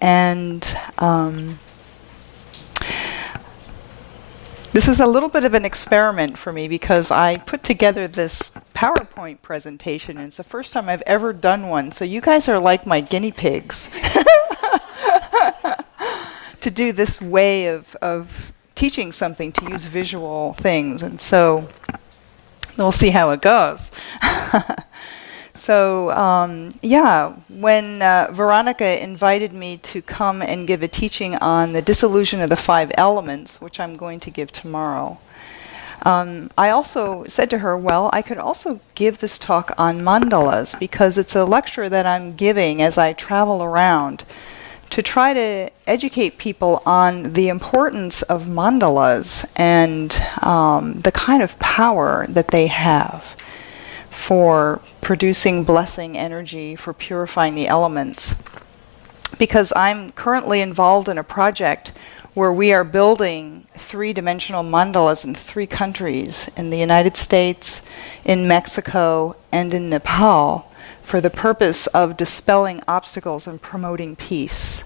And this is a little bit of an experiment for me because I put together this PowerPoint presentation, and it's the first time I've ever done one. So you guys are like my guinea pigs to do this way of teaching something, to use visual things. And so we'll see how it goes. So, when Veronica invited me to come and give a teaching on the dissolution of the 5 elements, which I'm going to give tomorrow, I also said to her, well, I could also give this talk on mandalas, because it's a lecture that I'm giving as I travel around to try to educate people on the importance of mandalas and the kind of power that they have for producing blessing energy, for purifying the elements. Because I'm currently involved in a project where we are building 3-dimensional mandalas in 3 countries, in the United States, in Mexico, and in Nepal, for the purpose of dispelling obstacles and promoting peace.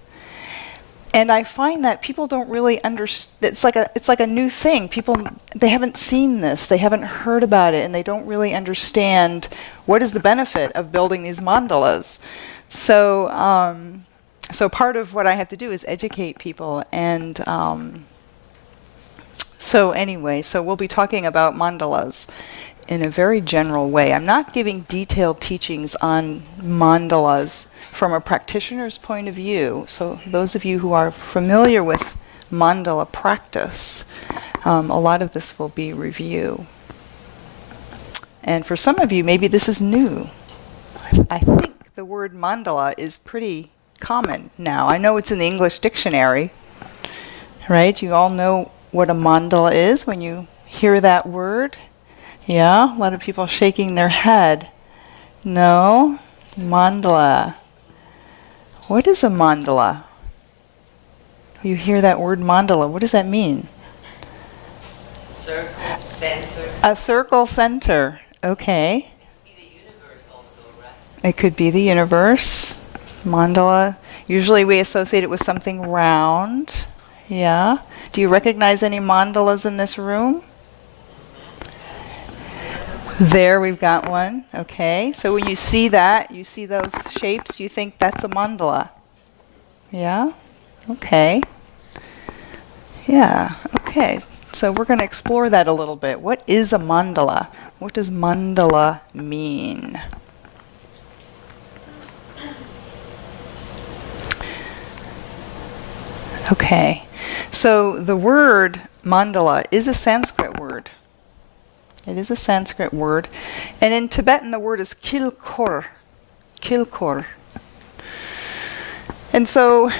And I find that people don't really understand. It's like a new thing. People, they haven't seen this, they haven't heard about it, and they don't really understand what is the benefit of building these mandalas. So, so part of what I have to do is educate people. And so we'll be talking about mandalas in a very general way. I'm not giving detailed teachings on mandalas from a practitioner's point of view. So those of you who are familiar with mandala practice, a lot of this will be review. And for some of you, maybe this is new. I think the word mandala is pretty common now. I know it's in the English dictionary, right? You all know what a mandala is when you hear that word. Yeah, a lot of people shaking their head. No, mandala. What is a mandala? You hear that word mandala, what does that mean? Circle center. A circle center, okay. It could be the universe also, right? It could be the universe. Mandala, usually we associate it with something round. Yeah. Do you recognize any mandalas in this room? There, we've got one. Okay. So when you see that, you see those shapes, you think that's a mandala. Yeah? Okay. Yeah. Okay. So we're going to explore that a little bit. What is a mandala? What does mandala mean? Okay. So the word mandala is a Sanskrit word. It is a Sanskrit word. And in Tibetan, the word is kilkor. Kilkor. And so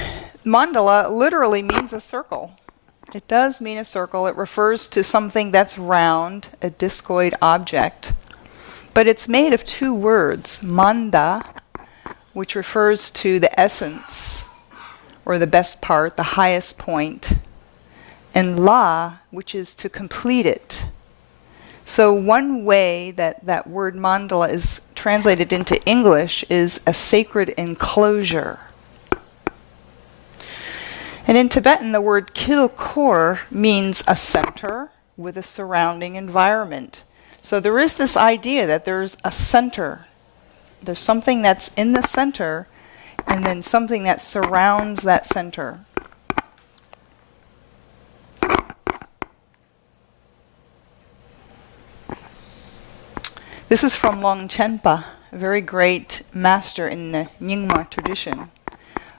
mandala literally means a circle. It does mean a circle. It refers to something that's round, a discoid object. But it's made of 2 words, manda, which refers to the essence, or the best part, the highest point, and la, which is to complete it. So one way that that word mandala is translated into English is a sacred enclosure. And in Tibetan, the word kilkor means a center with a surrounding environment. So there is this idea that there's a center. There's something that's in the center, and then something that surrounds that center. This is from Longchenpa, a very great master in the Nyingma tradition.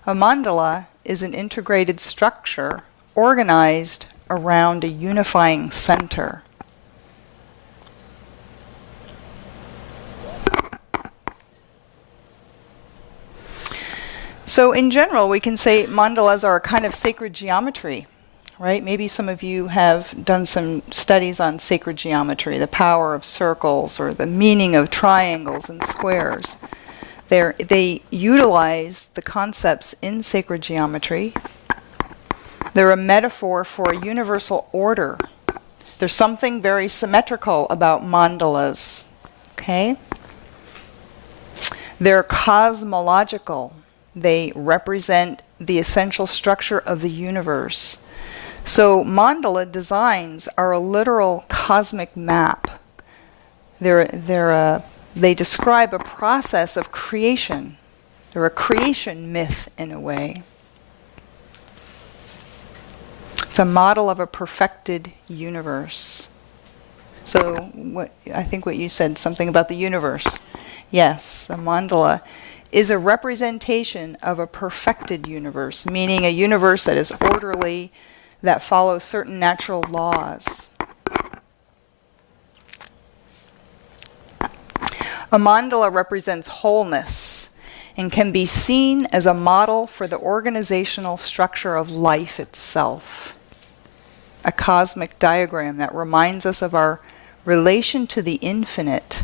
A mandala is an integrated structure organized around a unifying center. So in general, we can say mandalas are a kind of sacred geometry, right? Maybe some of you have done some studies on sacred geometry, the power of circles or the meaning of triangles and squares. They utilize the concepts in sacred geometry. They're a metaphor for a universal order. There's something very symmetrical about mandalas, okay? They're cosmological. They represent the essential structure of the universe. So mandala designs are a literal cosmic map. They describe a process of creation. They're a creation myth in a way. It's a model of a perfected universe. So I think what you said, something about the universe. Yes, a mandala is a representation of a perfected universe, meaning a universe that is orderly, that follows certain natural laws. A mandala represents wholeness and can be seen as a model for the organizational structure of life itself. A cosmic diagram that reminds us of our relation to the infinite,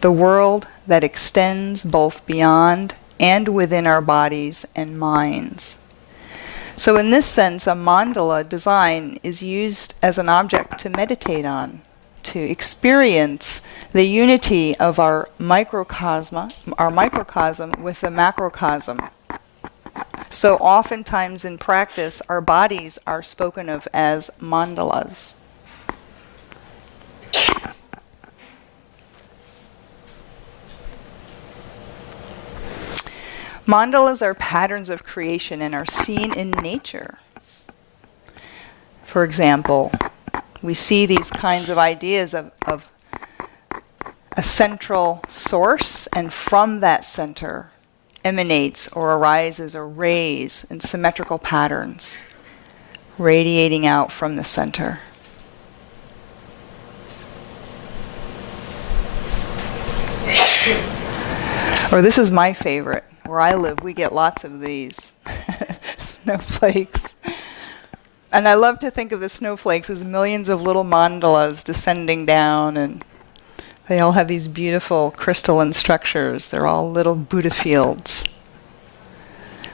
the world that extends both beyond and within our bodies and minds. So in this sense, a mandala design is used as an object to meditate on, to experience the unity of our microcosm with the macrocosm. So oftentimes in practice, our bodies are spoken of as mandalas. Mandalas are patterns of creation and are seen in nature. For example, we see these kinds of ideas of a central source, and from that center emanates or arises or rays in symmetrical patterns, radiating out from the center. Or this is my favorite. Where I live, we get lots of these snowflakes. And I love to think of the snowflakes as millions of little mandalas descending down, and they all have these beautiful crystalline structures. They're all little Buddha fields.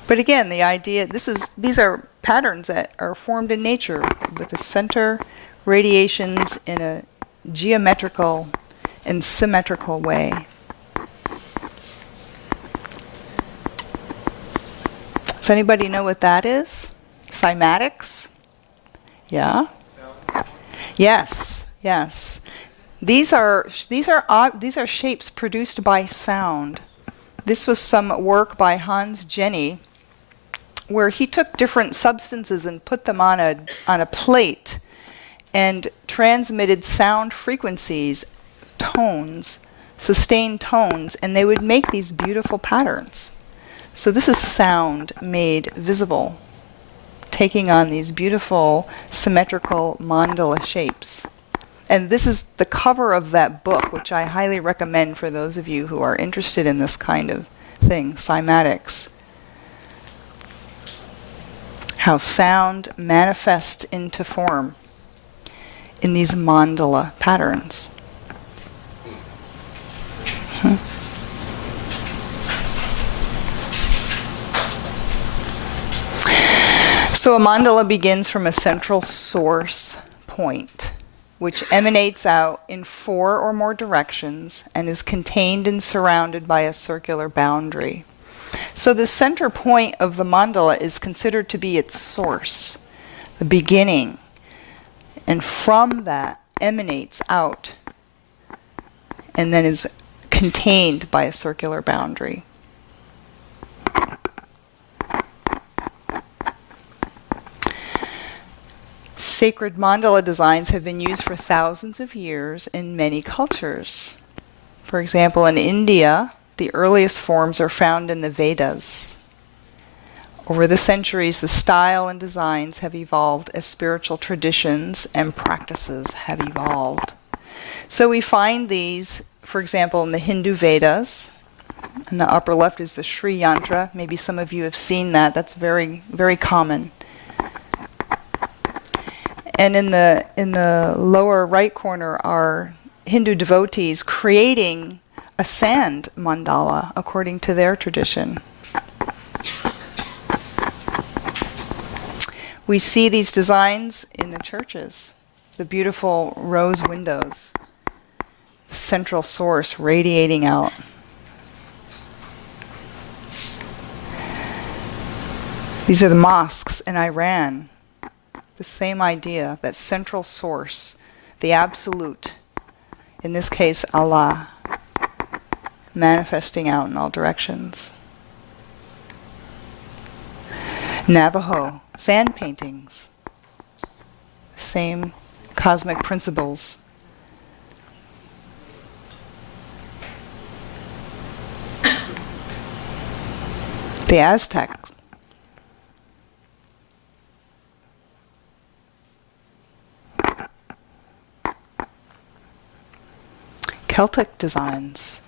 But again, the idea, these are patterns that are formed in nature with the center radiations in a geometrical and symmetrical way. Does anybody know what that is? Cymatics? Yeah? Yes, yes. These are shapes produced by sound. This was some work by Hans Jenny, where he took different substances and put them on a plate and transmitted sound frequencies, tones, sustained tones, and they would make these beautiful patterns. So this is sound made visible, taking on these beautiful symmetrical mandala shapes. And this is the cover of that book, which I highly recommend for those of you who are interested in this kind of thing, cymatics. How sound manifests into form in these mandala patterns. So a mandala begins from a central source point, which emanates out in 4 or more directions and is contained and surrounded by a circular boundary. So the center point of the mandala is considered to be its source, the beginning, and from that emanates out and then is contained by a circular boundary. Sacred mandala designs have been used for thousands of years in many cultures. For example, in India, the earliest forms are found in the Vedas. Over the centuries, the style and designs have evolved as spiritual traditions and practices have evolved. So we find these, for example, in the Hindu Vedas. In the upper left is the Sri Yantra. Maybe some of you have seen that. That's very, very common. And in the lower right corner are Hindu devotees creating a sand mandala according to their tradition. We see these designs in the churches, the beautiful rose windows, the central source radiating out. These are the mosques in Iran. The same idea, that central source, the absolute, in this case Allah, manifesting out in all directions. Navajo, sand paintings, same cosmic principles. The Aztecs, Celtic designs.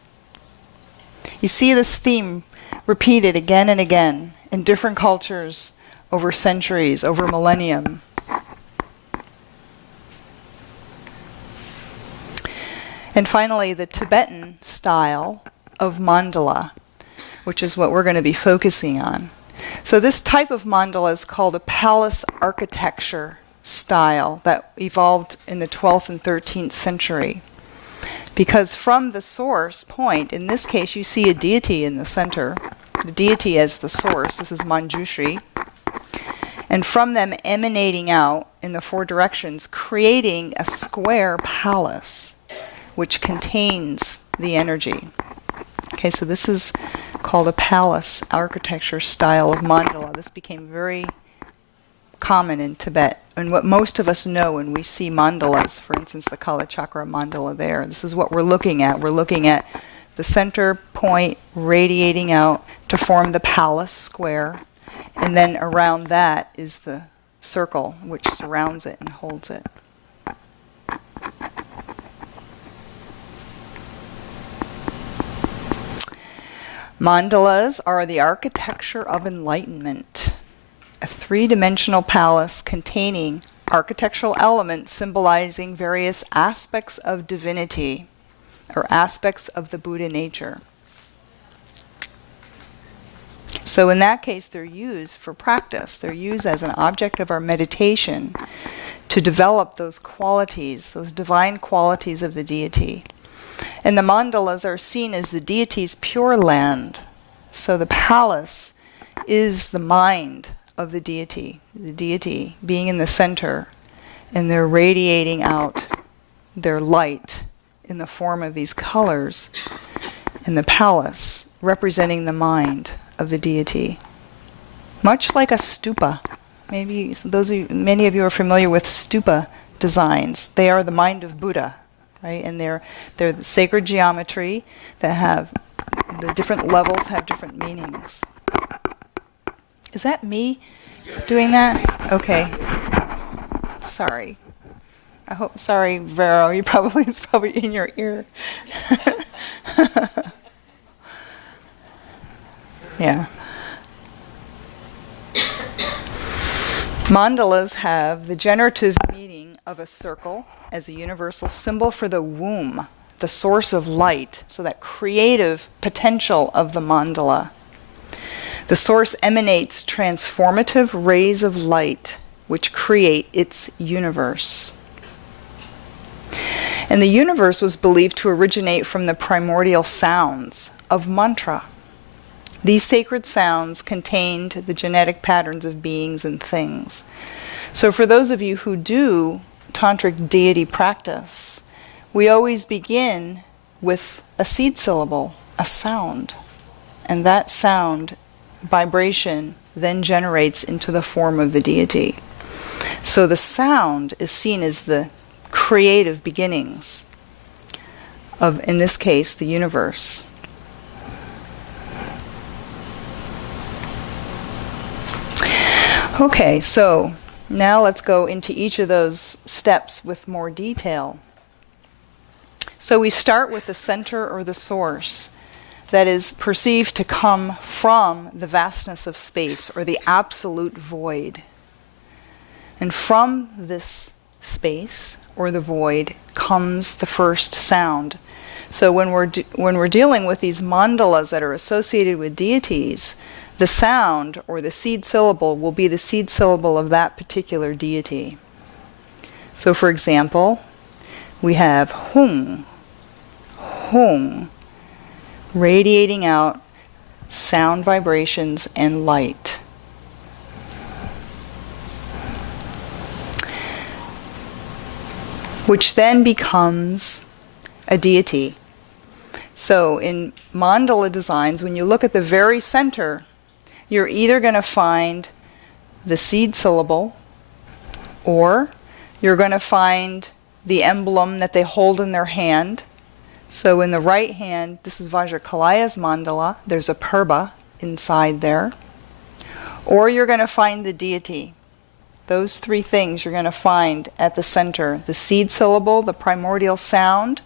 You see this theme repeated again and again in different cultures over centuries, over millennium. And finally, the Tibetan style of mandala, which is what we're going to be focusing on. So this type of mandala is called a palace architecture style that evolved in the 12th and 13th century. Because from the source point, in this case you see a deity in the center, the deity as the source, this is Manjushri, and from them emanating out in the four directions, creating a square palace which contains the energy. Okay, so this is called a palace architecture style of mandala. This became very common in Tibet, and what most of us know when we see mandalas, for instance the Kala Chakra mandala there, this is what we're looking at. We're looking at the center point radiating out to form the palace square, and then around that is the circle which surrounds it and holds it. Mandalas are the architecture of enlightenment. A three-dimensional palace containing architectural elements symbolizing various aspects of divinity or aspects of the Buddha nature. So in that case, they're used for practice. They're used as an object of our meditation to develop those qualities, those divine qualities of the deity. And the mandalas are seen as the deity's pure land. So the palace is the mind of the deity being in the center, and they're radiating out their light in the form of these colors, and the palace representing the mind of the deity. Much like a stupa. Maybe many of you are familiar with stupa designs. They are the mind of Buddha, right? And they're the sacred geometry that have the different levels have different meanings. Is that me doing that? Okay. Sorry. Sorry, Vero. It's probably in your ear. Yeah. Mandalas have the generative meaning of a circle as a universal symbol for the womb, the source of light, so that creative potential of the mandala. The source emanates transformative rays of light which create its universe. And the universe was believed to originate from the primordial sounds of mantra. These sacred sounds contained the genetic patterns of beings and things. So for those of you who do tantric deity practice, we always begin with a seed syllable, a sound. And that sound vibration then generates into the form of the deity. So the sound is seen as the creative beginnings of, in this case, the universe. Okay, so now let's go into each of those steps with more detail. So we start with the center or the source that is perceived to come from the vastness of space or the absolute void. And from this space or the void comes the first sound. So when we're dealing with these mandalas that are associated with deities, the sound or the seed syllable will be the seed syllable of that particular deity. So for example, we have Hung, Hung, radiating out sound vibrations and light. which then becomes a deity. So in mandala designs, when you look at the very center, you're either going to find the seed syllable, or you're going to find the emblem that they hold in their hand. So in the right hand, this is Vajrakalaya's mandala. There's a purba inside there. Or you're going to find the deity. Those three things you're going to find at the center: the seed syllable, the primordial sound,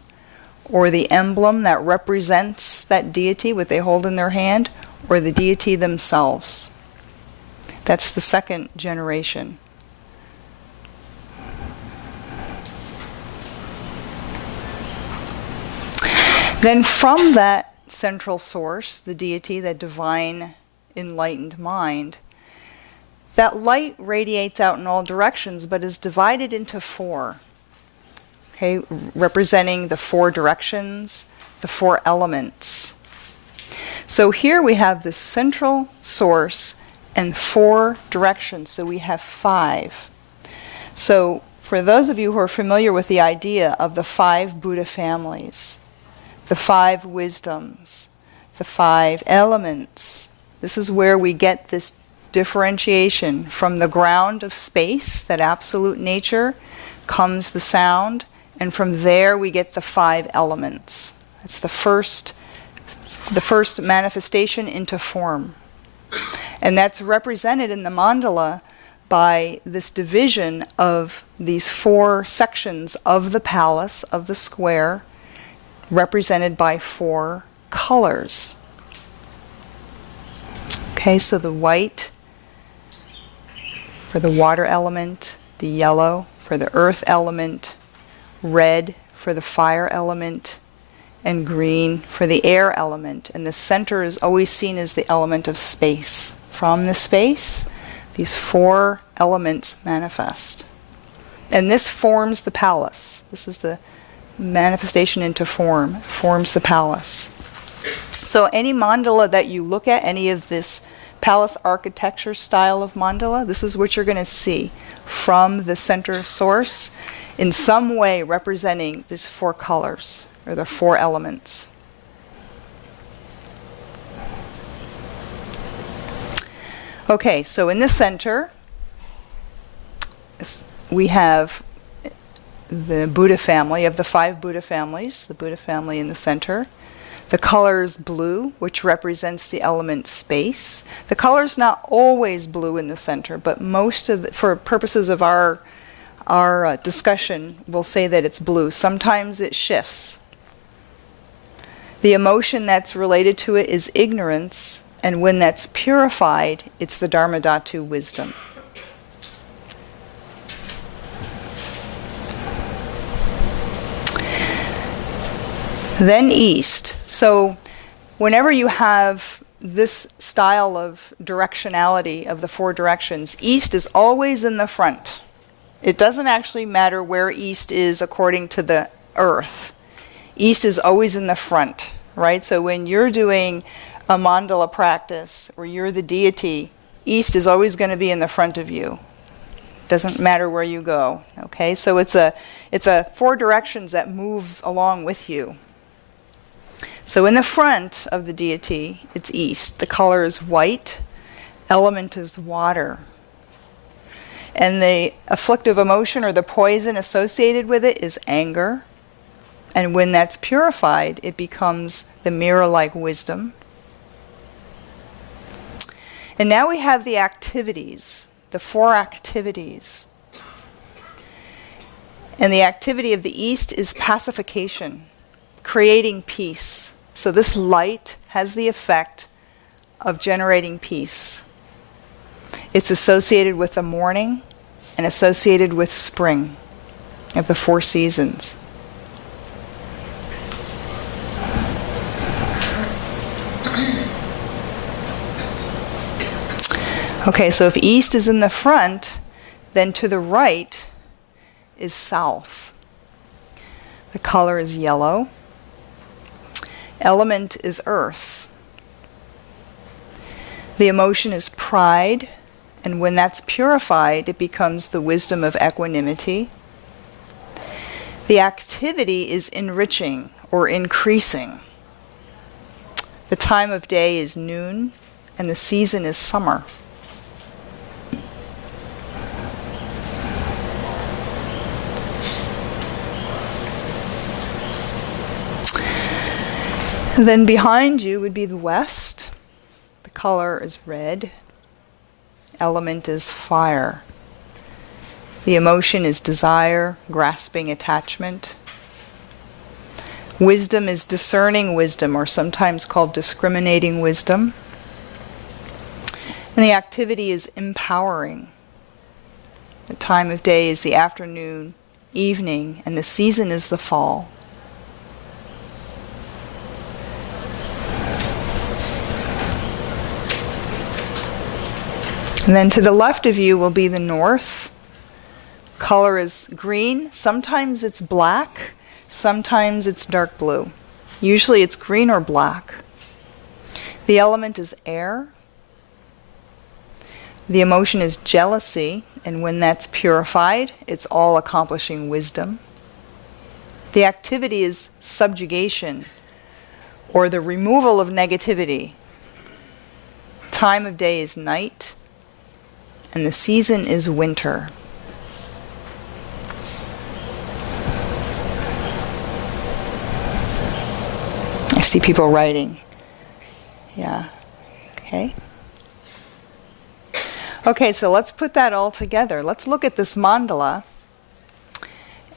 or the emblem that represents that deity, what they hold in their hand, or the deity themselves. That's the second generation. Then from that central source, the deity, that divine enlightened mind, that light radiates out in all directions, but is divided into four, okay, representing the four directions, the four elements. So here we have the central source and four directions, so we have five. So for those of you who are familiar with the idea of the five Buddha families, the five wisdoms, the five elements, this is where we get this differentiation. From the ground of space, that absolute nature, comes the sound, and from there we get the five elements. It's the first manifestation into form. And that's represented in the mandala by this division of these four sections of the palace, of the square, represented by four colors. Okay, so the white for the water element, the yellow for the earth element, red for the fire element, and green for the air element. And the center is always seen as the element of space. From the space, these four elements manifest. And this forms the palace. This is the manifestation into form, forms the palace. So any mandala that you look at, any of this palace architecture style of mandala, this is what you're going to see from the center source, in some way representing these four colors, or the four elements. Okay, so in the center, we have the Buddha family, of the five Buddha families, the Buddha family in the center. The color is blue, which represents the element space. The color is not always blue in the center, but most of for purposes of our discussion, we'll say that it's blue. Sometimes it shifts. The emotion that's related to it is ignorance, and when that's purified, it's the Dharmadhatu, wisdom. Then east. So whenever you have this style of directionality of the four directions, east is always in the front. It doesn't actually matter where east is according to the earth. East is always in the front, right? So when you're doing a mandala practice, or you're the deity, east is always going to be in the front of you. Doesn't matter where you go, okay? So it's a four directions that moves along with you. So in the front of the deity, it's east. The color is white. Element is water. And the afflictive emotion, or the poison associated with it, is anger. And when that's purified, it becomes the mirror-like wisdom. And now we have the activities, the four activities. And the activity of the east is pacification, creating peace. So this light has the effect of generating peace. It's associated with the morning and associated with spring of the four seasons. Okay, so if east is in the front, then to the right is south. The color is yellow. Element is earth. The emotion is pride, and when that's purified, it becomes the wisdom of equanimity. The activity is enriching or increasing. The time of day is noon, and the season is summer. And then behind you would be the west. The color is red. Element is fire. The emotion is desire, grasping attachment. Wisdom is discerning wisdom, or sometimes called discriminating wisdom. And the activity is empowering. The time of day is the afternoon, evening, and the season is the fall. And then to the left of you will be the north. Color is green. Sometimes it's black. Sometimes it's dark blue. Usually it's green or black. The element is air. The emotion is jealousy, and when that's purified, it's all accomplishing wisdom. The activity is subjugation, or the removal of negativity. Time of day is night, and the season is winter. I see people writing. Yeah. Okay. Okay, so let's put that all together. Let's look at this mandala.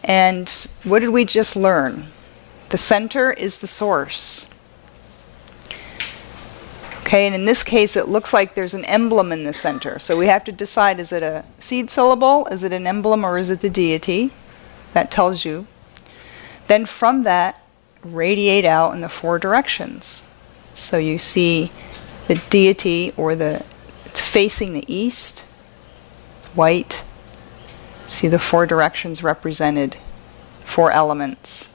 And what did we just learn? The center is the source. Okay, and in this case, it looks like there's an emblem in the center. So we have to decide, is it a seed syllable, is it an emblem, or is it the deity? That tells you. Then from that, radiate out in the four directions. So you see the deity, or it's facing the east, white. See the four directions represented, four elements.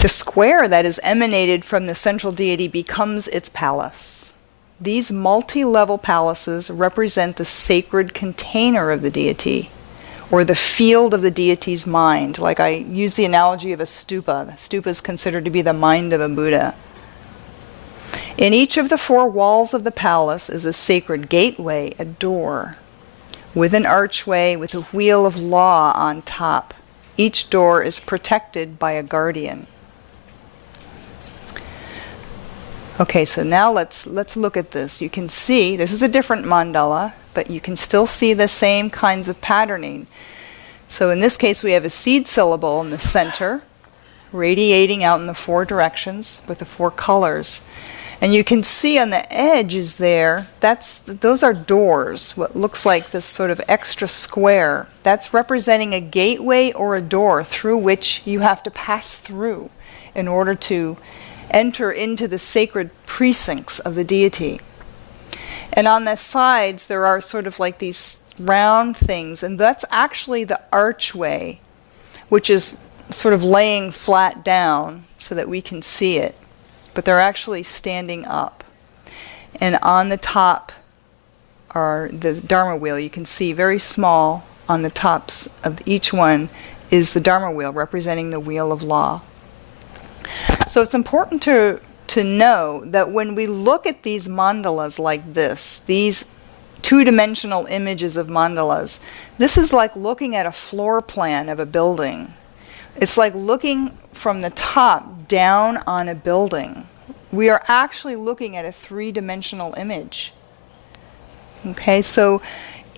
The square that is emanated from the central deity becomes its palace. These multi-level palaces represent the sacred container of the deity, or the field of the deity's mind. Like I use the analogy of a stupa. The stupa is considered to be the mind of a Buddha. In each of the four walls of the palace is a sacred gateway, a door, with an archway with a wheel of law on top. Each door is protected by a guardian. Okay, so now let's look at this. You can see, this is a different mandala, but you can still see the same kinds of patterning. So in this case, we have a seed syllable in the center, radiating out in the four directions with the four colors. And you can see on the edges there, those are doors, what looks like this sort of extra square. That's representing a gateway or a door through which you have to pass through in order to enter into the sacred precincts of the deity. And on the sides, there are sort of like these round things, and that's actually the archway, which is sort of laying flat down so that we can see it. But they're actually standing up. And on the top are the Dharma wheel. You can see very small on the tops of each one is the Dharma wheel, representing the wheel of law. So it's important to know that when we look at these mandalas like this, these two-dimensional images of mandalas, this is like looking at a floor plan of a building. It's like looking from the top down on a building. We are actually looking at a three-dimensional image. Okay, so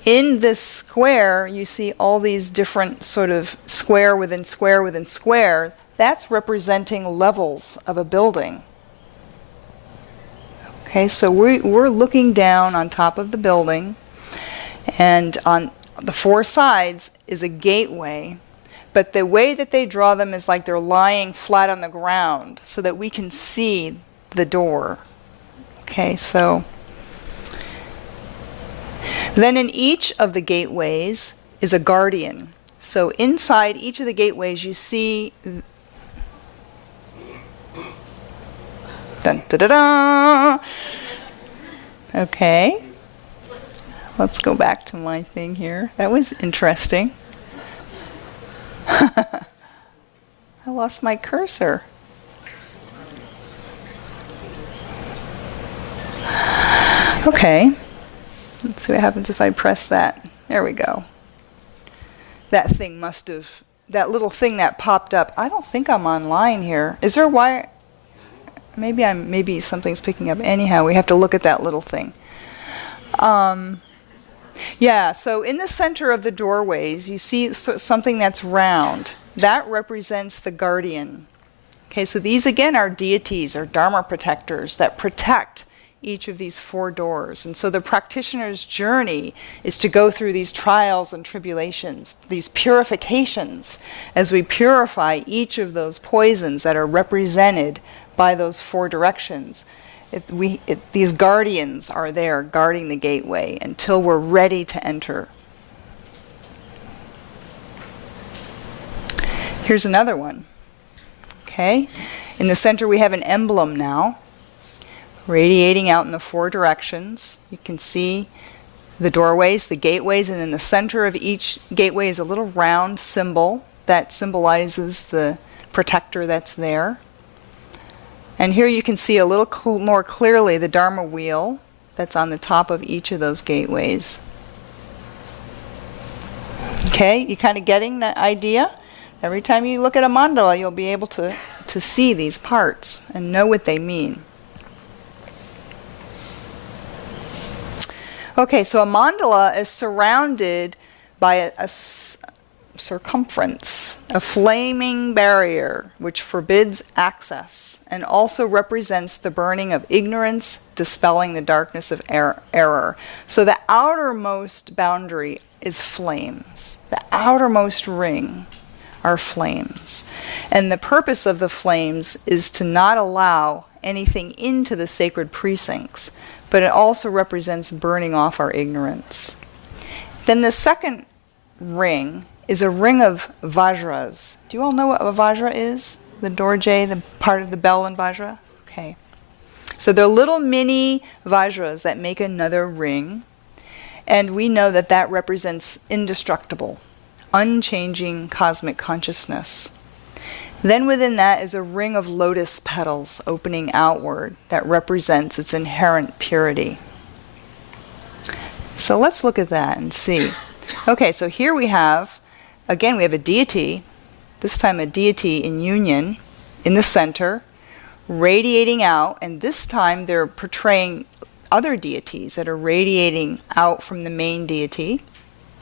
in this square, you see all these different sort of square within square within square. That's representing levels of a building. Okay, so we're looking down on top of the building, and on the four sides is a gateway. But the way that they draw them is like they're lying flat on the ground so that we can see the door. Okay, so then in each of the gateways is a guardian. So inside each of the gateways you see dun, da, da, da. Okay. Let's go back to my thing here. That was interesting. I lost my cursor. Okay. Let's see what happens if I press that. There we go. That thing must have, that little thing that popped up. I don't think I'm online here. Is there a wire? Maybe something's picking up. Anyhow, we have to look at that little thing. Yeah, so in the center of the doorways, you see something that's round. That represents the guardian. Okay, so these again are deities or dharma protectors that protect each of these 4 doors. And so the practitioner's journey is to go through these trials and tribulations, these purifications, as we purify each of those poisons that are represented by those 4 directions. These guardians are there guarding the gateway until we're ready to enter. Here's another one. Okay, in the center we have an emblem now, radiating out in the 4 directions. You can see the doorways, the gateways, and in the center of each gateway is a little round symbol that symbolizes the protector that's there. And here you can see a little more clearly the Dharma wheel that's on the top of each of those gateways. Okay, you kind of getting that idea? Every time you look at a mandala, you'll be able to see these parts and know what they mean. Okay, so a mandala is surrounded by a circumference, a flaming barrier which forbids access and also represents the burning of ignorance, dispelling the darkness of error. So the outermost boundary is flames. The outermost ring are flames. And the purpose of the flames is to not allow anything into the sacred precincts, but it also represents burning off our ignorance. Then the second ring is a ring of vajras. Do you all know what a vajra is? The dorje, the part of the bell in vajra? Okay. So they're little mini vajras that make another ring. And we know that that represents indestructible, unchanging cosmic consciousness. Then within that is a ring of lotus petals opening outward that represents its inherent purity. So let's look at that and see. Okay, so here we have, again, we have a deity, this time a deity in union in the center, radiating out, and this time they're portraying other deities that are radiating out from the main deity,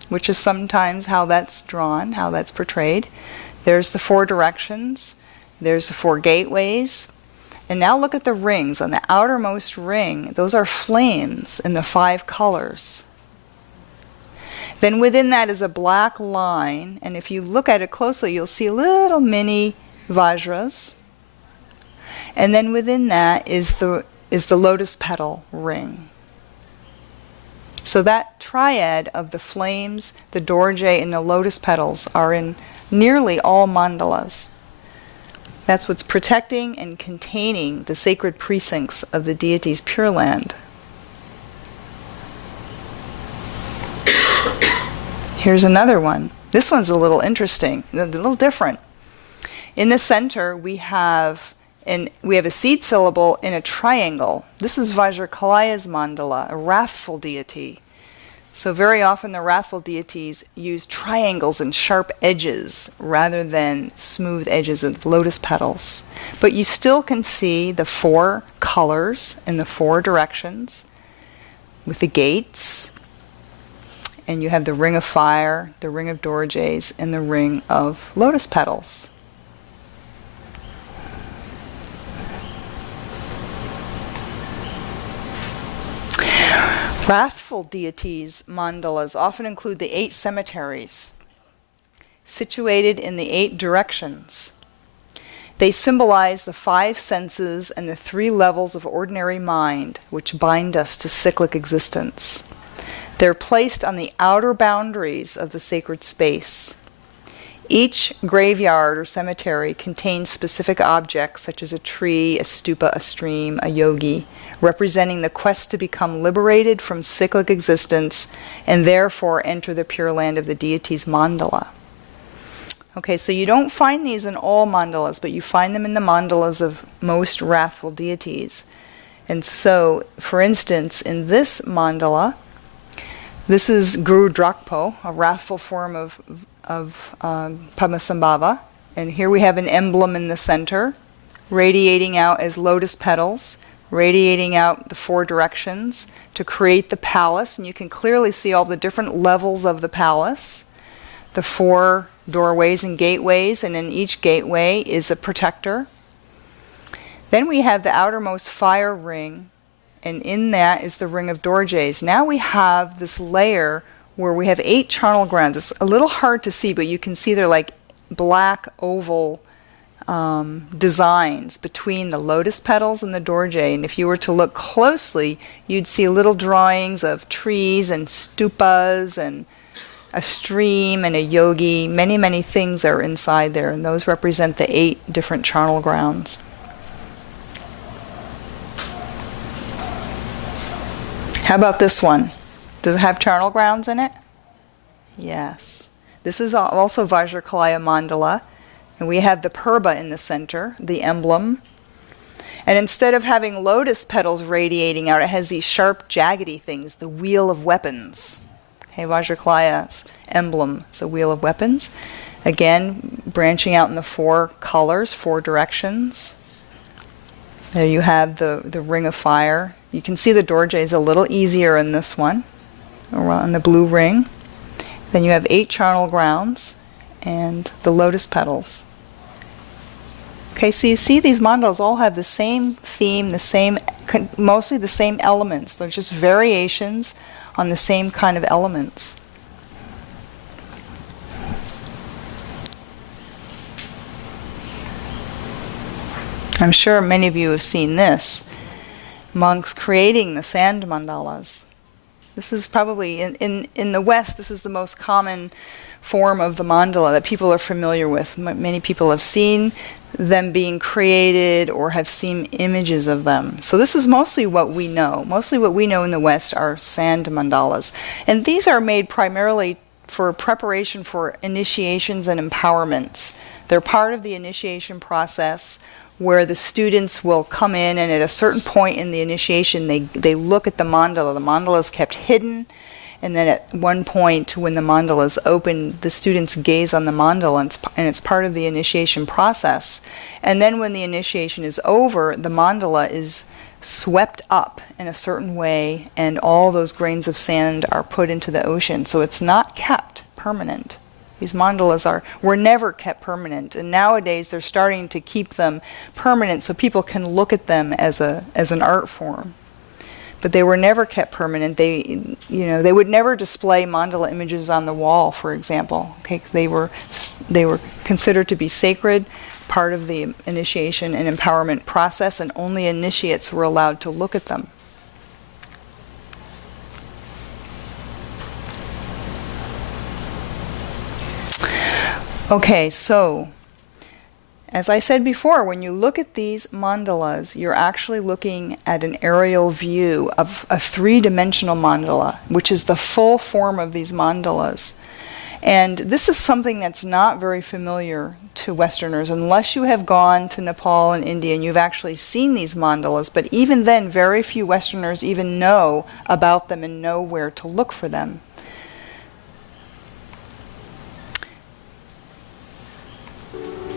which is sometimes how that's drawn, how that's portrayed. There's the 4 directions, there's the 4 gateways, and now look at the rings. On the outermost ring, those are flames in the 5 colors. Then within that is a black line, and if you look at it closely, you'll see little mini vajras. And then within that is the lotus petal ring. So that triad of the flames, the dorje, and the lotus petals are in nearly all mandalas. That's what's protecting and containing the sacred precincts of the deity's Pure Land. Here's another one. This one's a little interesting, a little different. In the center, we have a seed syllable in a triangle. This is Vajrakalaya's mandala, a wrathful deity. So very often the wrathful deities use triangles and sharp edges rather than smooth edges of lotus petals. But you still can see the 4 colors in the 4 directions with the gates. And you have the ring of fire, the ring of dorjes, and the ring of lotus petals. Wrathful deities' mandalas often include the 8 cemeteries, situated in the 8 directions. They symbolize the 5 senses and the 3 levels of ordinary mind, which bind us to cyclic existence. They're placed on the outer boundaries of the sacred space. Each graveyard or cemetery contains specific objects such as a tree, a stupa, a stream, a yogi, representing the quest to become liberated from cyclic existence and therefore enter the Pure Land of the deity's mandala. Okay, so you don't find these in all mandalas, but you find them in the mandalas of most wrathful deities. And so, for instance, in this mandala, this is Guru Drakpo, a wrathful form of Padmasambhava. And here we have an emblem in the center, radiating out as lotus petals, radiating out the four directions to create the palace. And you can clearly see all the different levels of the palace, the four doorways and gateways, and in each gateway is a protector. Then we have the outermost fire ring, and in that is the ring of Dorjes. Now we have this layer where we have 8 charnel grounds. It's a little hard to see, but you can see they're like black oval designs between the lotus petals and the Dorje. And if you were to look closely, you'd see little drawings of trees and stupas and a stream and a yogi. Many, many things are inside there, and those represent the 8 different charnel grounds. How about this one? Does it have charnel grounds in it? Yes. This is also Vajrakalaya mandala. And we have the purba in the center, the emblem. And instead of having lotus petals radiating out, it has these sharp, jaggedy things, the wheel of weapons. Okay, Vajrakalaya's emblem is a wheel of weapons. Again, branching out in the 4 colors, 4 directions. There you have the ring of fire. You can see the Dorje is a little easier in this one, on the blue ring. Then you have 8 charnel grounds and the lotus petals. Okay, so you see these mandalas all have the same theme, mostly the same elements. They're just variations on the same kind of elements. I'm sure many of you have seen this. Monks creating the sand mandalas. This is probably, in the West, this is the most common form of the mandala that people are familiar with. Many people have seen them being created or have seen images of them. So this is mostly what we know. Mostly what we know in the West are sand mandalas. And these are made primarily for preparation for initiations and empowerments. They're part of the initiation process, where the students will come in, and at a certain point in the initiation they look at the mandala. The mandala is kept hidden, and then at one point when the mandala is open, the students gaze on the mandala, and it's part of the initiation process. And then when the initiation is over, the mandala is swept up in a certain way, and all those grains of sand are put into the ocean. So it's not kept permanent. These mandalas were never kept permanent, and nowadays they're starting to keep them permanent so people can look at them as an art form. But they were never kept permanent. They would never display mandala images on the wall, for example. Okay, they were considered to be sacred, part of the initiation and empowerment process, and only initiates were allowed to look at them. Okay, so as I said before, when you look at these mandalas, you're actually looking at an aerial view of a 3-dimensional mandala, which is the full form of these mandalas. And this is something that's not very familiar to Westerners, unless you have gone to Nepal and India and you've actually seen these mandalas. But even then, very few Westerners even know about them and know where to look for them.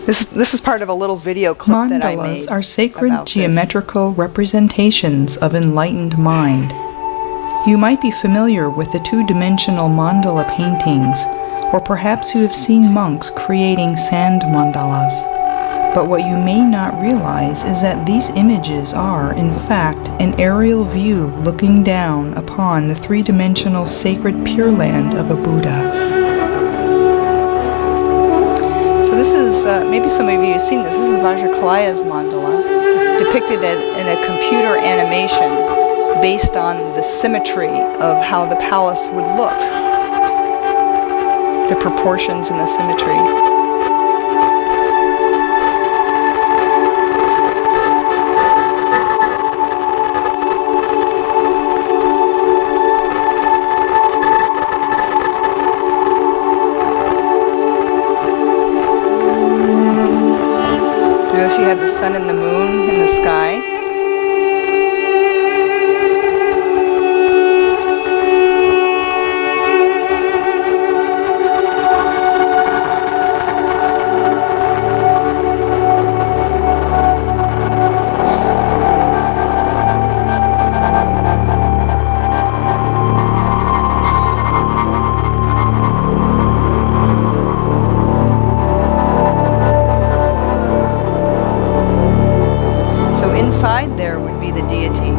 This is part of a little video clip that I made. Mandalas are sacred geometrical representations of enlightened mind. You might be familiar with the 2-dimensional mandala paintings, or perhaps you have seen monks creating sand mandalas. But what you may not realize is that these images are, in fact, an aerial view looking down upon the 3-dimensional sacred Pure Land of a Buddha. So this is, maybe some of you have seen this. This is Vajrakalaya's mandala, depicted in a computer animation based on the symmetry of how the palace would look, the proportions and the symmetry. there would be the deity.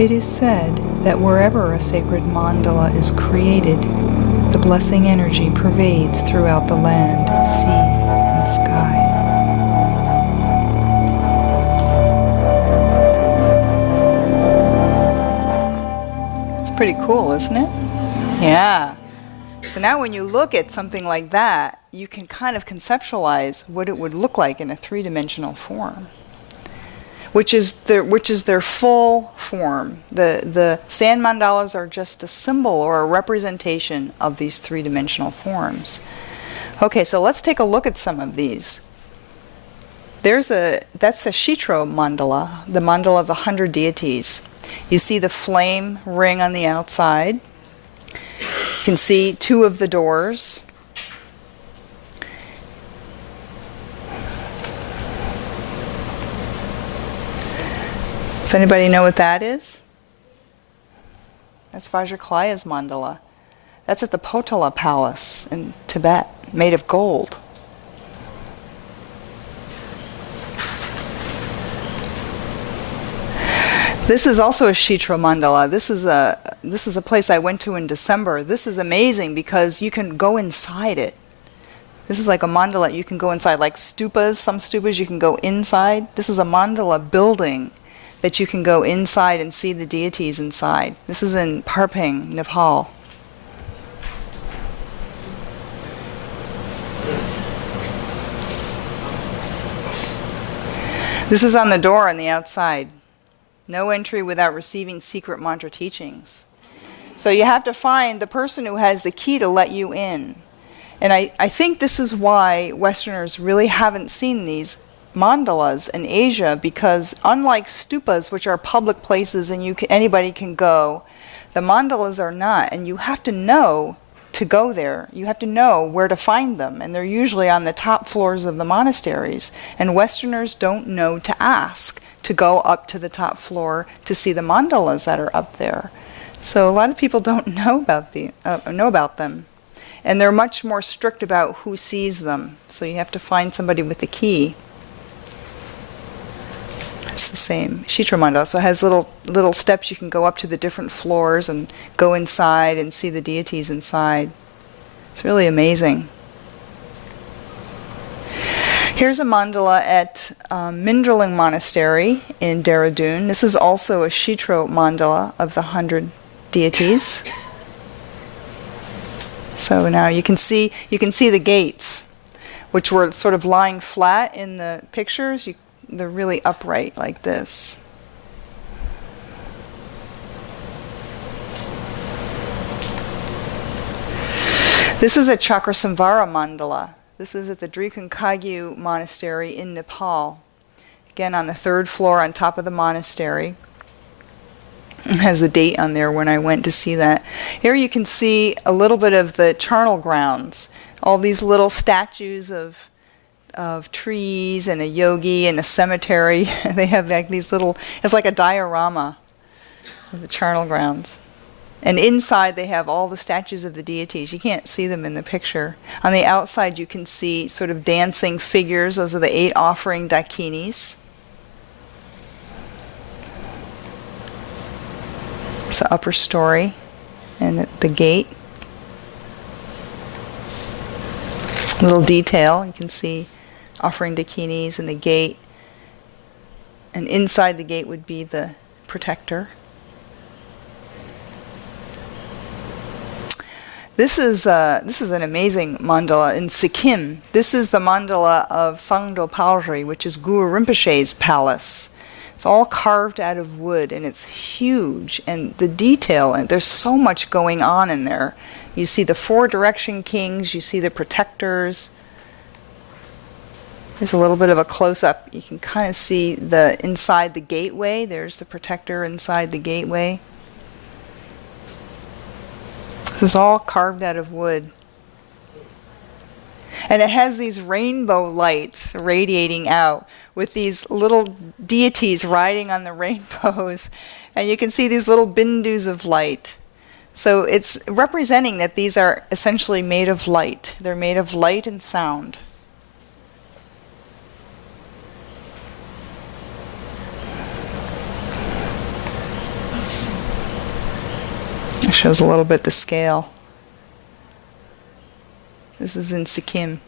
It is said that wherever a sacred mandala is created, the blessing energy pervades throughout the land, sea, and sky. It's pretty cool, isn't it? Yeah. So now when you look at something like that, you can kind of conceptualize what it would look like in a three-dimensional form. Which is their full form. The sand mandalas are just a symbol or a representation of these three-dimensional forms. Okay, so let's take a look at some of these. That's a Shedrub mandala, the mandala of the 100 deities. You see the flame ring on the outside. You can see 2 of the doors. Does anybody know what that is? That's Vajraklaya's mandala. That's at the Potala Palace in Tibet, made of gold. This is also a Shedrub mandala. This is a place I went to in December. This is amazing because you can go inside it. This is like a mandala you can go inside, like stupas. Some stupas you can go inside. This is a mandala building that you can go inside and see the deities inside. This is in Parping, Nepal. This is on the door on the outside. No entry without receiving secret mantra teachings. So you have to find the person who has the key to let you in. And I think this is why Westerners really haven't seen these mandalas in Asia, because unlike stupas, which are public places and anybody can go, the mandalas are not, and you have to know to go there. You have to know where to find them, and they're usually on the top floors of the monasteries, and Westerners don't know to ask to go up to the top floor to see the mandalas that are up there. So a lot of people don't know about them, and they're much more strict about who sees them, so you have to find somebody with the key. It's the same. Shedrub mandala also has little steps you can go up to the different floors and go inside and see the deities inside. It's really amazing. Here's a mandala at Mindraling Monastery in Dehradun. This is also a Shedrub mandala of the 100 deities. So now you can see the gates, which were sort of lying flat in the pictures. They're really upright like this. This is a Chakrasamvara mandala. This is at the Drikankagyu Monastery in Nepal. Again, on the 3rd floor on top of the monastery. It has the date on there when I went to see that. Here you can see a little bit of the charnel grounds. All these little statues of trees and a yogi and a cemetery. They have like these little, it's like a diorama of the charnel grounds. And inside they have all the statues of the deities. You can't see them in the picture. On the outside you can see sort of dancing figures. Those are the 8 offering dakinis. It's the upper story and the gate. Little detail, you can see offering dakinis and the gate. And inside the gate would be the protector. This is an amazing mandala in Sikkim. This is the mandala of Sangdo Palri, which is Guru Rinpoche's palace. It's all carved out of wood, and it's huge. And the detail, and there's so much going on in there. You see the 4 direction kings, you see the protectors. There's a little bit of a close-up. You can kind of see the inside the gateway. There's the protector inside the gateway. This is all carved out of wood. And it has these rainbow lights radiating out with these little deities riding on the rainbows. And you can see these little bindus of light. So it's representing that these are essentially made of light. They're made of light and sound. It shows a little bit the scale. This is in Sikkim.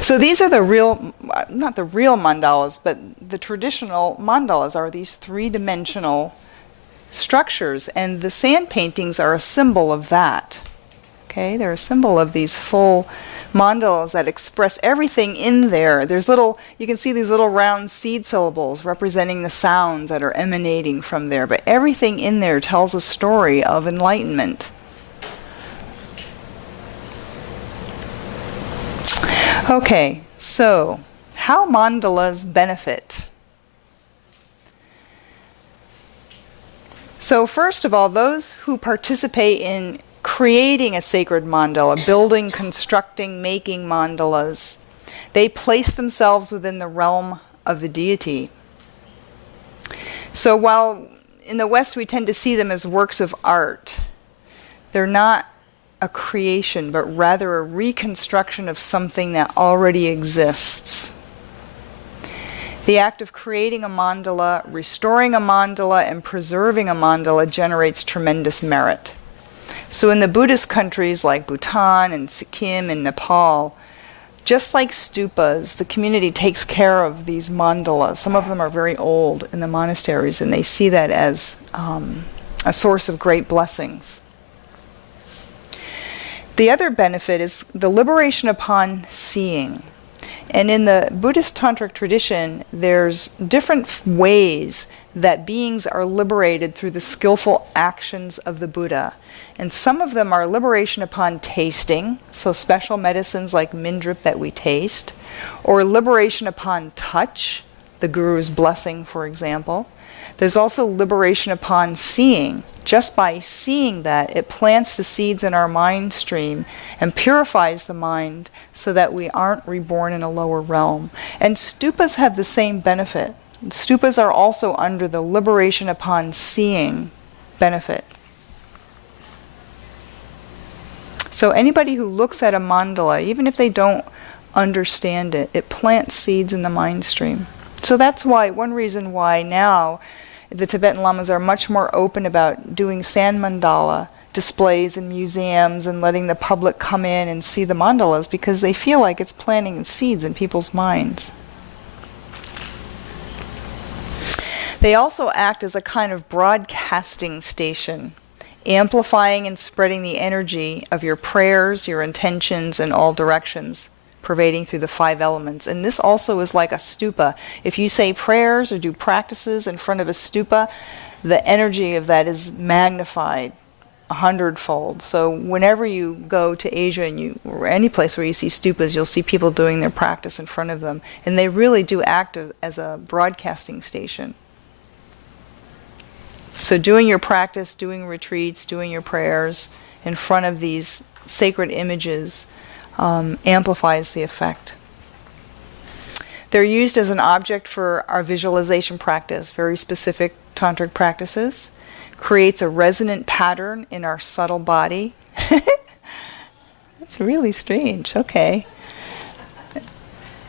So these are the real, not the real mandalas, but the traditional mandalas are these three-dimensional structures, and the sand paintings are a symbol of that. Okay, they're a symbol of these full mandalas that express everything in there. There's little, you can see these little round seed syllables representing the sounds that are emanating from there, but everything in there tells a story of enlightenment. Okay, so how mandalas benefit. So first of all, those who participate in creating a sacred mandala, building, constructing, making mandalas, they place themselves within the realm of the deity. So while in the West we tend to see them as works of art, they're not a creation, but rather a reconstruction of something that already exists. The act of creating a mandala, restoring a mandala, and preserving a mandala generates tremendous merit. So in the Buddhist countries like Bhutan and Sikkim and Nepal, just like stupas, the community takes care of these mandalas. Some of them are very old in the monasteries, and they see that as a source of great blessings. The other benefit is the liberation upon seeing. And in the Buddhist tantric tradition, there's different ways that beings are liberated through the skillful actions of the Buddha. And some of them are liberation upon tasting, so special medicines like mindrip that we taste, or liberation upon touch, the guru's blessing, for example. There's also liberation upon seeing. Just by seeing that, it plants the seeds in our mind stream and purifies the mind so that we aren't reborn in a lower realm. And stupas have the same benefit. Stupas are also under the liberation upon seeing benefit. So anybody who looks at a mandala, even if they don't understand it, it plants seeds in the mind stream. So that's why, one reason why now the Tibetan Lamas are much more open about doing sand mandala displays in museums and letting the public come in and see the mandalas, because they feel like it's planting seeds in people's minds. They also act as a kind of broadcasting station, amplifying and spreading the energy of your prayers, your intentions in all directions, pervading through the 5 elements. And this also is like a stupa. If you say prayers or do practices in front of a stupa, the energy of that is magnified 100-fold. So whenever you go to Asia and or any place where you see stupas, you'll see people doing their practice in front of them. And they really do act as a broadcasting station. So doing your practice, doing retreats, doing your prayers in front of these sacred images amplifies the effect. They're used as an object for our visualization practice, very specific tantric practices. Creates a resonant pattern in our subtle body. That's really strange. Okay.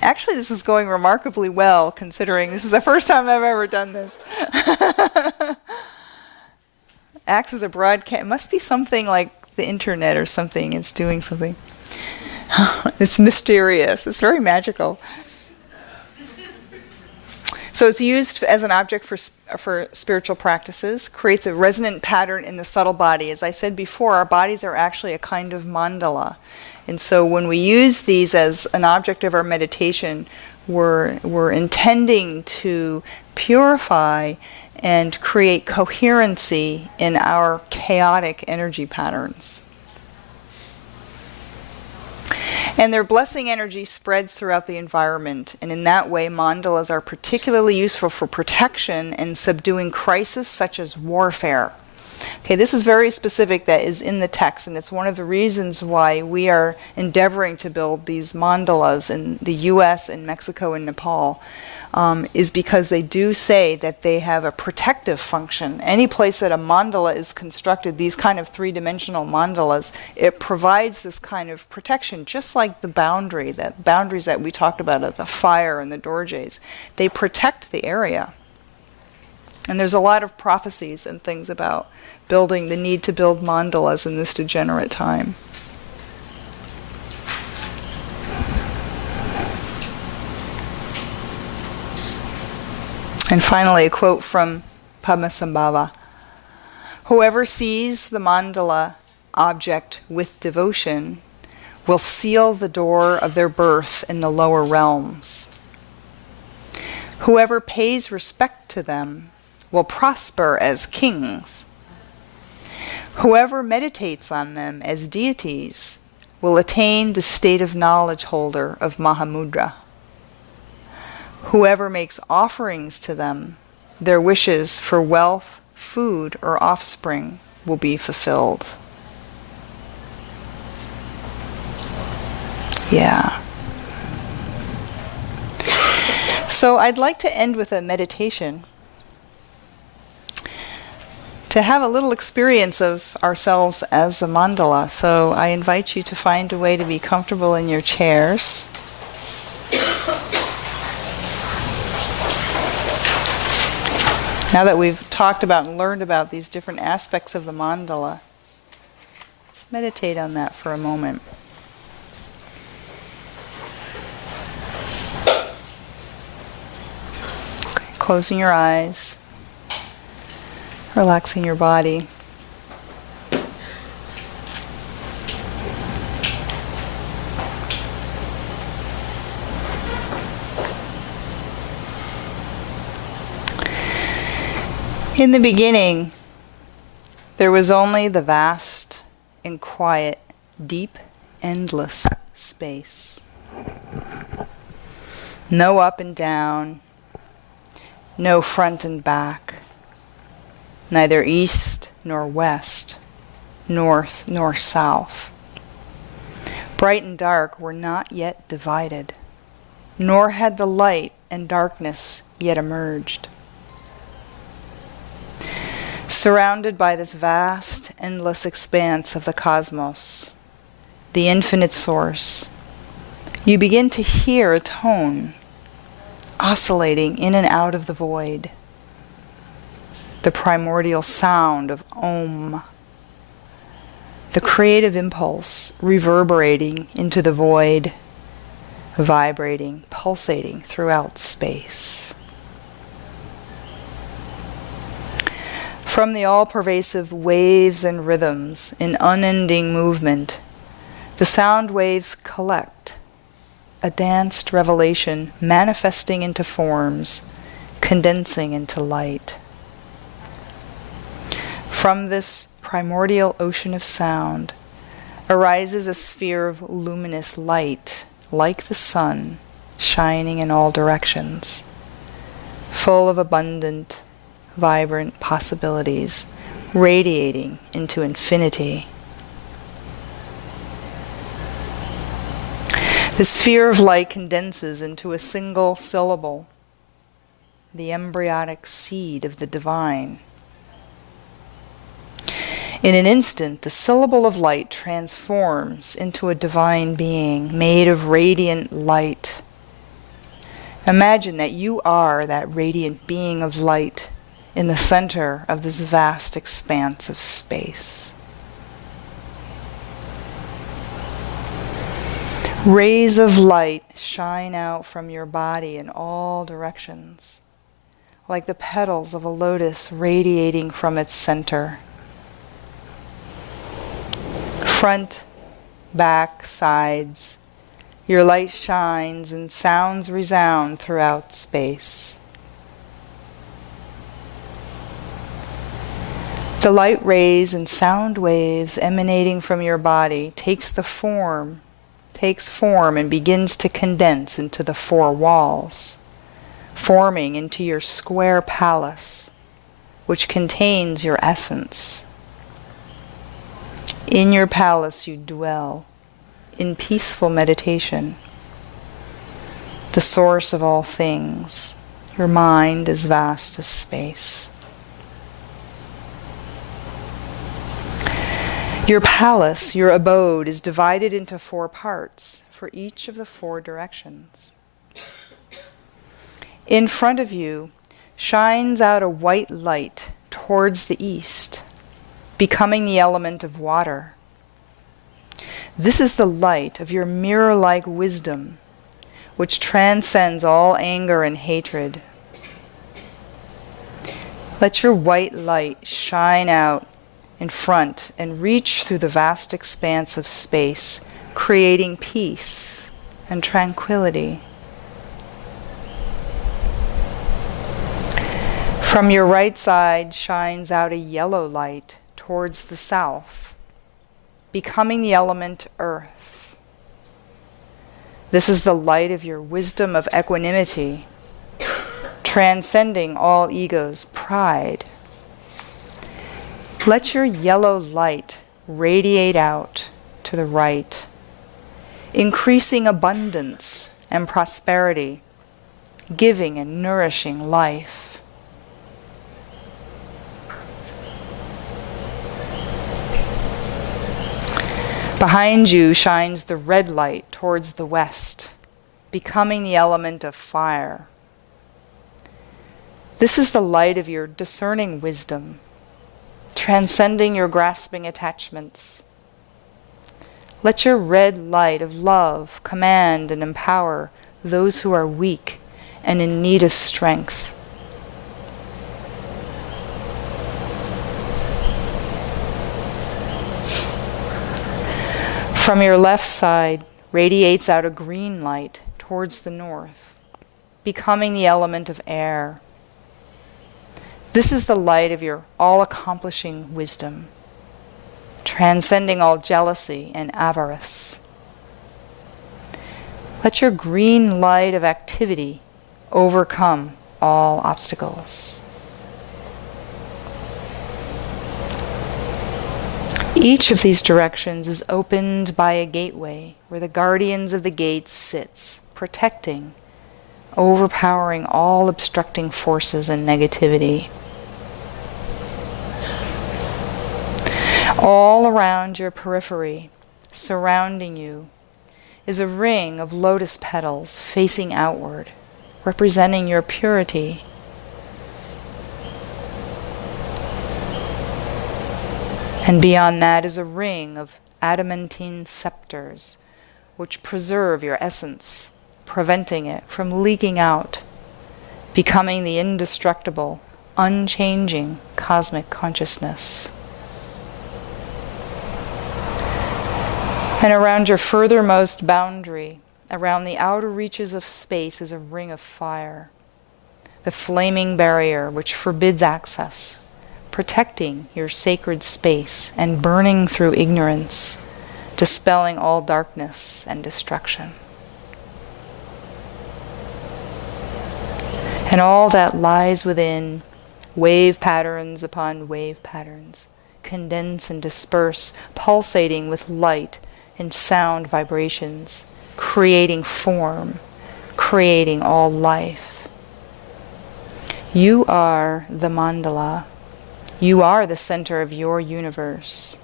Actually, this is going remarkably well, considering this is the first time I've ever done this. Acts as a broadcast. It must be something like the internet or something. It's doing something. It's mysterious. It's very magical. So it's used as an object for spiritual practices, creates a resonant pattern in the subtle body. As I said before, our bodies are actually a kind of mandala. And so when we use these as an object of our meditation, we're intending to purify and create coherency in our chaotic energy patterns. And their blessing energy spreads throughout the environment, and in that way, mandalas are particularly useful for protection and subduing crises such as warfare. Okay, this is very specific, that is in the text, and it's one of the reasons why we are endeavoring to build these mandalas in the US and Mexico and Nepal, is because they do say that they have a protective function. Any place that a mandala is constructed, these kind of three-dimensional mandalas, it provides this kind of protection, just like the boundaries that we talked about as the fire and the dorjes. They protect the area. And there's a lot of prophecies and things about building, the need to build mandalas in this degenerate time. And finally, a quote from Padmasambhava. Whoever sees the mandala object with devotion will seal the door of their birth in the lower realms. Whoever pays respect to them will prosper as kings. Whoever meditates on them as deities will attain the state of knowledge holder of Mahamudra. Whoever makes offerings to them, their wishes for wealth, food, or offspring will be fulfilled. Yeah. So I'd like to end with a meditation to have a little experience of ourselves as a mandala. So I invite you to find a way to be comfortable in your chairs. Now that we've talked about and learned about these different aspects of the mandala, let's meditate on that for a moment. Okay, closing your eyes, relaxing your body. In the beginning, there was only the vast and quiet, deep, endless space. No up and down, no front and back, neither east nor west, north nor south. Bright and dark were not yet divided, nor had the light and darkness yet emerged. Surrounded by this vast, endless expanse of the cosmos, the infinite source, you begin to hear a tone oscillating in and out of the void, the primordial sound of Om, the creative impulse reverberating into the void, vibrating, pulsating throughout space. From the all-pervasive waves and rhythms in unending movement, the sound waves collect, a danced revelation manifesting into forms, condensing into light. From this primordial ocean of sound arises a sphere of luminous light, like the sun, shining in all directions, full of abundant, vibrant possibilities, radiating into infinity. The sphere of light condenses into a single syllable, the embryonic seed of the divine. In an instant, the syllable of light transforms into a divine being made of radiant light. Imagine that you are that radiant being of light in the center of this vast expanse of space. Rays of light shine out from your body in all directions, like the petals of a lotus radiating from its center. Front, back, sides, your light shines and sounds resound throughout space. The light rays and sound waves emanating from your body takes the form takes form and begins to condense into the four walls, forming into your square palace, which contains your essence. In your palace you dwell in peaceful meditation, the source of all things, your mind as vast as space. Your palace, your abode, is divided into four parts for each of the four directions. In front of you shines out a white light towards the east, becoming the element of water. This is the light of your mirror-like wisdom, which transcends all anger and hatred. Let your white light shine out in front and reach through the vast expanse of space, creating peace and tranquility. From your right side shines out a yellow light towards the south, becoming the element earth. This is the light of your wisdom of equanimity, transcending all ego's pride. Let your yellow light radiate out to the right, increasing abundance and prosperity, giving and nourishing life. Behind you shines the red light towards the west, becoming the element of fire. This is the light of your discerning wisdom, transcending your grasping attachments. Let your red light of love command and empower those who are weak and in need of strength. From your left side radiates out a green light towards the north, becoming the element of air. This is the light of your all-accomplishing wisdom, transcending all jealousy and avarice. Let your green light of activity overcome all obstacles. Each of these directions is opened by a gateway where the guardians of the gates sits, protecting, overpowering all obstructing forces and negativity. All around your periphery, surrounding you, is a ring of lotus petals facing outward, representing your purity. And beyond that is a ring of adamantine scepters, which preserve your essence, preventing it from leaking out, becoming the indestructible, unchanging cosmic consciousness. And around your furthermost boundary, around the outer reaches of space, is a ring of fire, the flaming barrier which forbids access, protecting your sacred space and burning through ignorance, dispelling all darkness and destruction. And all that lies within, wave patterns upon wave patterns, condense and disperse, pulsating with light and sound vibrations, creating form, creating all life. You are the mandala. You are the center of your universe,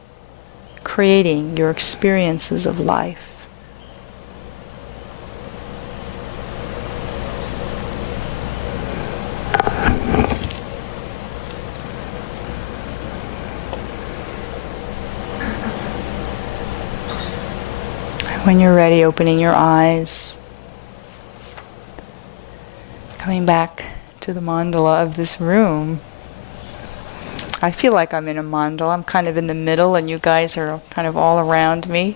creating your experiences of life. When you're ready, opening your eyes, coming back to the mandala of this room. I feel like I'm in a mandala. I'm kind of in the middle and you guys are kind of all around me.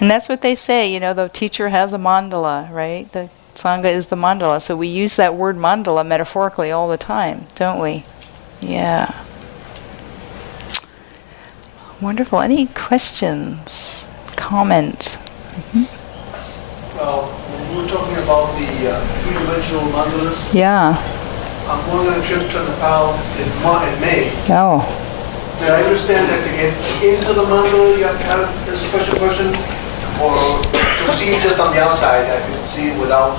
And that's what they say, you know, the teacher has a mandala, right? The Sangha is the mandala. So we use that word mandala metaphorically all the time, don't we? Yeah. Wonderful. Any questions, comments? Well, when we were talking about the three-dimensional mandalas, Yeah. I'm going on a trip to Nepal in May. Oh. Did I understand that to get into the mandala you have to have a special person? Or to see it just on the outside, I can see it without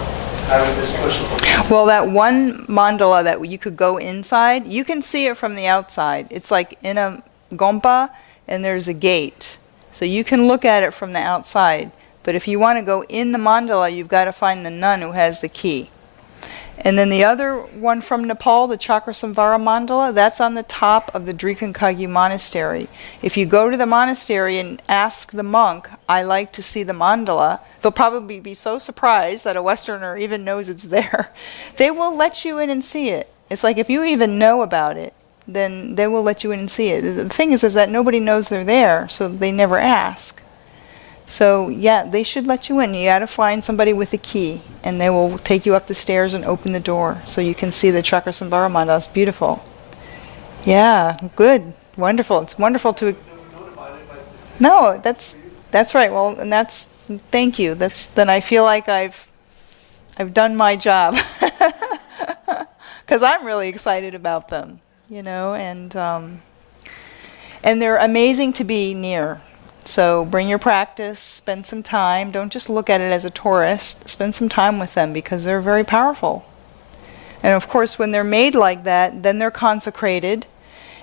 having this special person? Well, that one mandala that you could go inside, you can see it from the outside. It's like in a gompa, and there's a gate. So you can look at it from the outside. But if you want to go in the mandala, you've got to find the nun who has the key. And then the other one from Nepal, the Chakrasamvara mandala, that's on the top of the Drikankagyu monastery. If you go to the monastery and ask the monk, I like to see the mandala, they'll probably be so surprised that a Westerner even knows it's there. They will let you in and see it. It's like if you even know about it, then they will let you in and see it. The thing is that nobody knows they're there, so they never ask. So yeah, they should let you in. You got to find somebody with a key, and they will take you up the stairs and open the door so you can see the Chakrasamvara mandala. It's beautiful. Yeah, good, wonderful. It's wonderful to. No, that's right. Well, and that's thank you. Then I feel like I've done my job because I'm really excited about them, and they're amazing to be near. So bring your practice, spend some time. Don't just look at it as a tourist. Spend some time with them because they're very powerful. And of course, when they're made like that, then they're consecrated.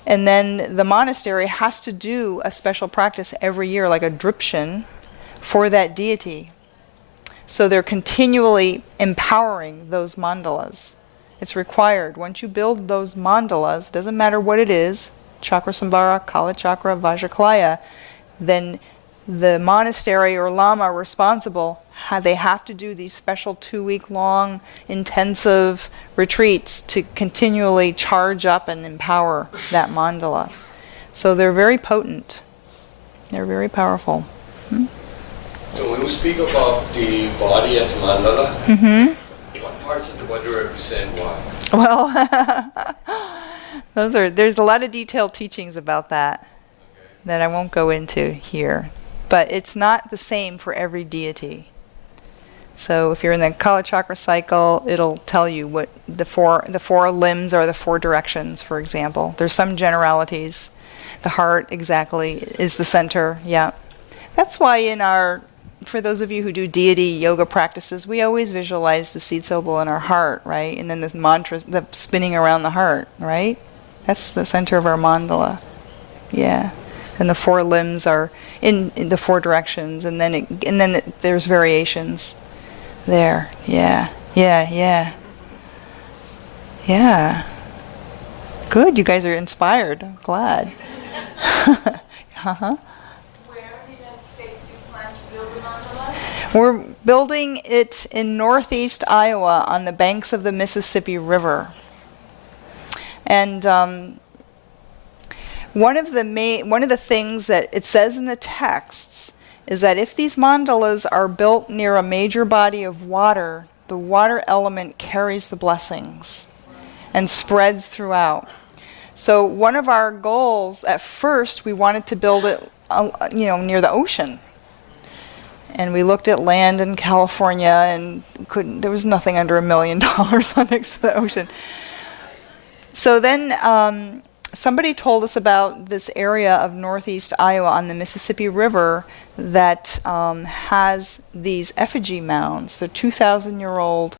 And then the monastery has to do a special practice every year, like a drupshan, for that deity. So they're continually empowering those mandalas. It's required. Once you build those mandalas, it doesn't matter what it is, Chakrasamvara, Kala Chakra, Vajraklaya, then the monastery or lama responsible, they have to do these special 2-week-long intensive retreats to continually charge up and empower that mandala. So they're very potent. They're very powerful. So when we speak about the body as mandala, what parts of the body represent what? Well, there's a lot of detailed teachings about that. That I won't go into here. But it's not the same for every deity. So if you're in the Kala Chakra cycle, it'll tell you what the four limbs are, the 4 directions, for example. There's some generalities. The heart exactly is the center, yeah. That's why for those of you who do deity yoga practices, we always visualize the seed syllable in our heart, right? And then the mantra, the spinning around the heart, right? That's the center of our mandala. Yeah. And the 4 limbs are in the 4 directions, and then there's variations there. Yeah. Good, you guys are inspired. I'm glad. Where in the United States do you plan to build the mandalas? We're building it in northeast Iowa on the banks of the Mississippi River. And one of the things that it says in the texts is that if these mandalas are built near a major body of water, the water element carries the blessings and spreads throughout. So one of our goals, at first, we wanted to build it, near the ocean. And we looked at land in California and there was nothing under $1 million next to the ocean. So then somebody told us about this area of northeast Iowa on the Mississippi River that has these effigy mounds. They're 2,000-year-old